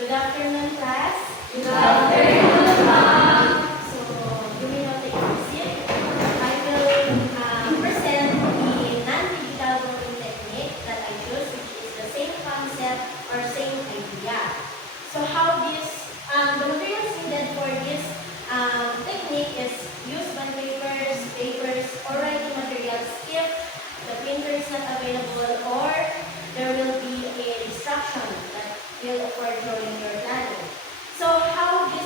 Good afternoon, class. Good afternoon, ma'am. So, you may now take your seat. I will present the non-digital learning technique that I use, which is the same concept or same idea. So, how this, the materials needed for this technique is used by papers, or writing materials if the printer is not available or there will be a distraction that will occur during your planning. So how does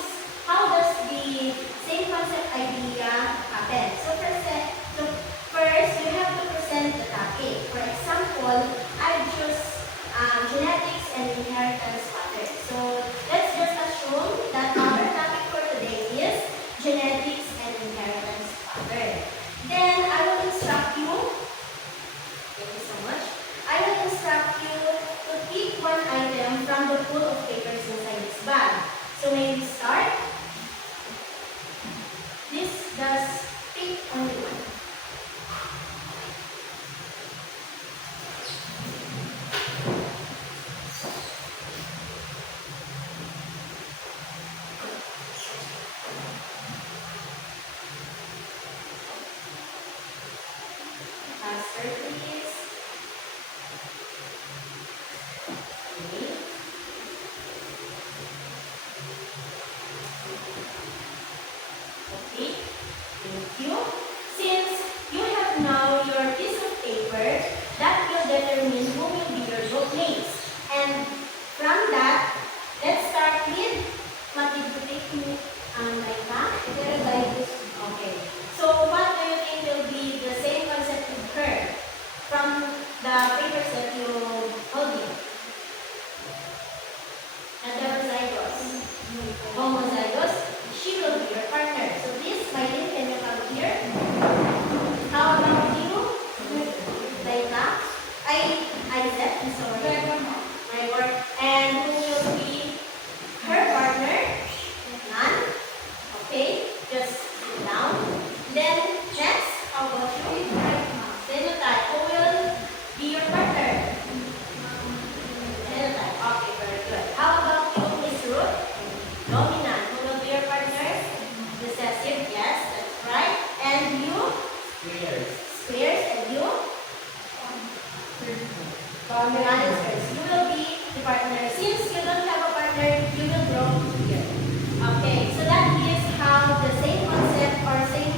the same concept idea happen? So first you have to present the topic. For example, I choose genetics and inheritance patterns. So let's just assume that our topic for today is genetics and inheritance pattern. Then I will instruct you. Thank you so much. I will instruct you to pick one item from the pool of papers inside this bag. So may we start? This does pick only one. Faster, please. Okay. Okay, thank you. Since you have now your piece of paper, that will determine who will be your groupmates. And from that, let's start with what did you take me like that? Okay. So what do you think will be the same concept with her from the papers that you hold here? Heterozygous. Homozygous. She will be your partner. So please, Mylene, can you come here? How about you? Laita? Isaac, I'm sorry. My work. And who will be her partner? None. Okay, just sit down. Then next, how about you? Phenotype. Who will be your partner? Phenotype. Okay, very good. How about you, Miss Ruth? Dominant. Who will be your partner? Recessive. Yes, that's right. And you? Squares. And you? Balancers. You will be the partner. Since you don't have a partner, you will draw here. Okay, so that is how the same concept or same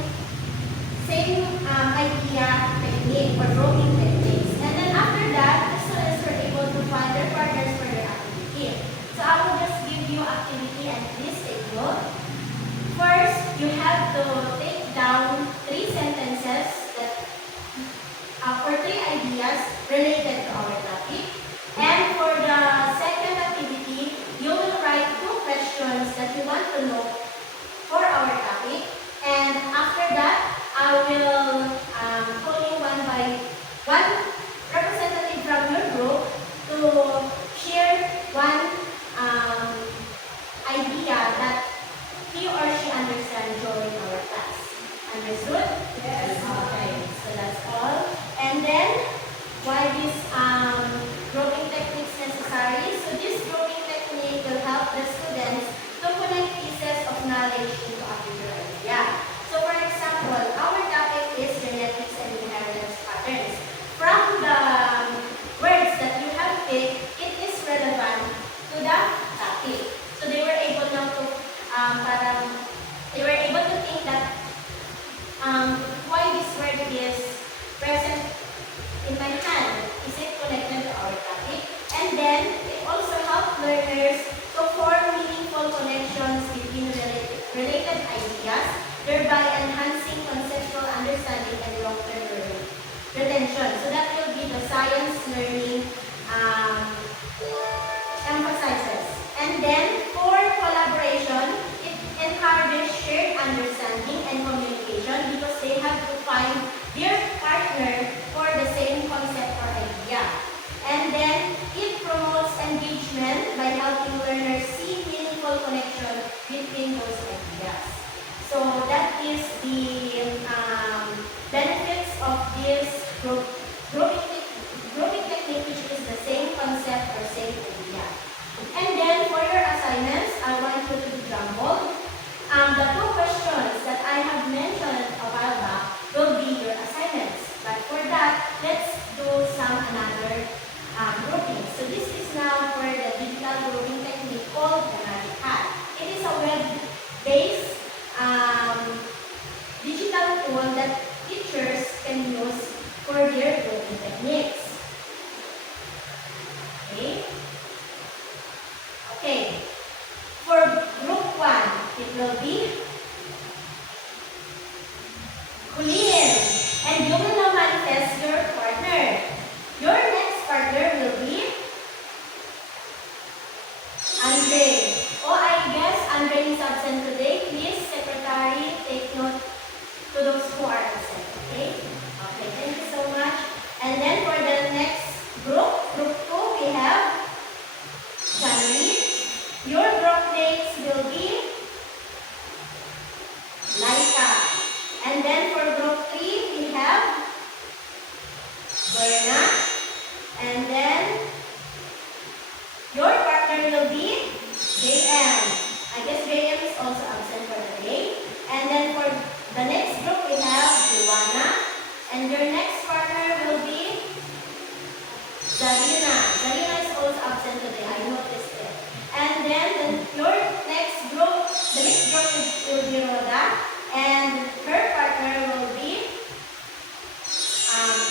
idea technique or drawing techniques. And then after that, the students were able to find their partners for their activity. So I will just give you activity and please take note. First, you have to take down 3 sentences that or 3 ideas related to our topic. And for the second activity, you will write 2 questions that you want to know for our topic. And after that, I will call you one representative from your group to share one idea that he or she understands during our class. Understood? Yes. Okay, so that's all. And then, why this grouping technique is necessary? So this grouping technique will help the students to connect pieces of knowledge into a bigger idea. So for example, our topic is genetics and inheritance patterns. From the words that you have picked, it is relevant to the topic. So they were able now to think that why this word is present in my hand. Is it connected to our topic? And then it also helps learners to form meaningful connections between related ideas, thereby enhancing conceptual understanding and long-term learning retention. So that will be the science learning emphasizes. And then for collaboration, it encourages shared understanding and communication because they have to find their partner for the same concept or idea. And then it promotes engagement by helping learners see meaningful connection between those ideas. So that is the benefits of this grouping technique, which is the same concept or same idea. And then for your web-based digital tool that teachers can use for their grouping techniques. Okay? Okay. For group 1, it will be Colleen. And you will now manifest your partner. Your next partner will be Andre. Oh, I guess Andre is absent today. Please, secretary, take note to those who are absent. Okay? Okay, thank you so much. And then for the next group 2, we have Janine. Your group mates will be Laika. And then for group 3, we have Berna. And then your partner will be JM. I guess JM is also absent for the day. And then for the next group, we have Joanna. And your next partner will be Zarina. Zarina is also absent today. I noticed it. And then your next group, the next group will be Rhoda. And her partner will be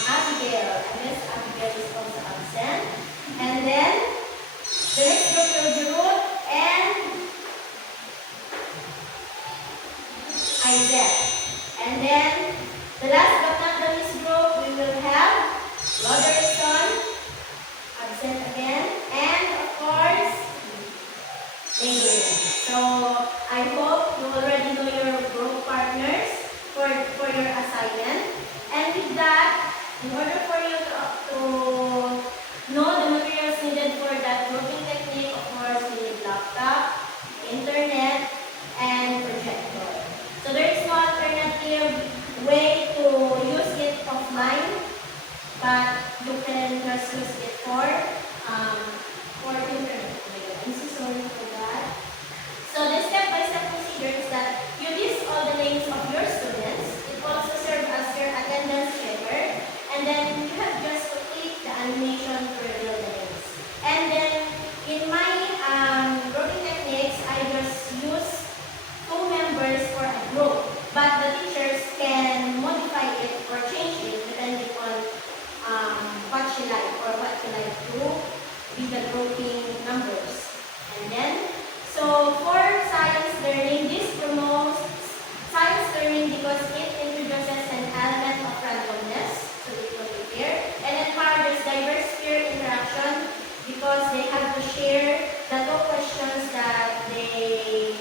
Abigail. I guess Abigail is also absent. And then the next group will be Ruth and Isaac. And then the last but not the least group, we will have Roderson, absent again, and of course, Ingrid. So I hope you already know your group partners for your assignment. And with that, in order for you to know the materials needed for that grouping technique, of course, we need laptop, internet, and projector. So there is no alternative way to use it offline, but you can just use it for internet. I'm so sorry for that. So the step-by-step procedure is that you list all the names of your students. It also serves as your attendance checker. And then you have just to click the animation to reveal the names. And then in my grouping techniques, I just use 2 members for a group. But the teachers can modify it or change it depending on what you like or what you like to be the grouping numbers. And then, so for science learning, this promotes science learning because it introduces an element of randomness, so it will be fair, and encourages diverse peer interaction because they have to share the 2 questions that they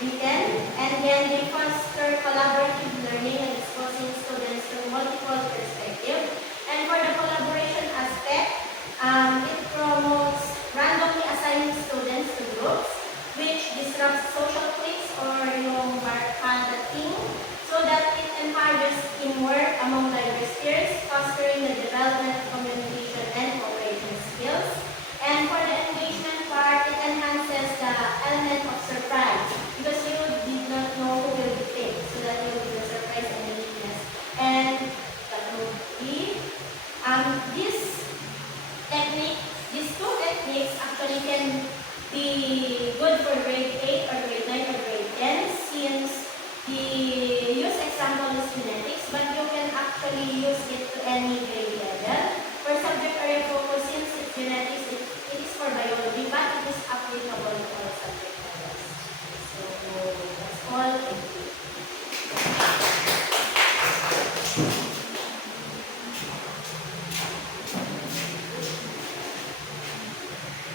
written, and then they foster collaborative learning and exposing students to multiple perspectives. And for the collaboration aspect, it promotes randomly assigning students to groups, which disrupts social cliques or yung barkada team, so that it encourages teamwork among diverse peers, fostering the development of communication and cooperation skills. And for the engagement part, it enhances the element of surprise, because you did not know who will be picked, so that you will be the surprise and uniqueness. And that will be these 2 techniques actually can be good for grade 8 or grade 9 or grade 10, since the use example is genetics, but you can actually use it to any grade level. For subject area focus, since it's genetics, it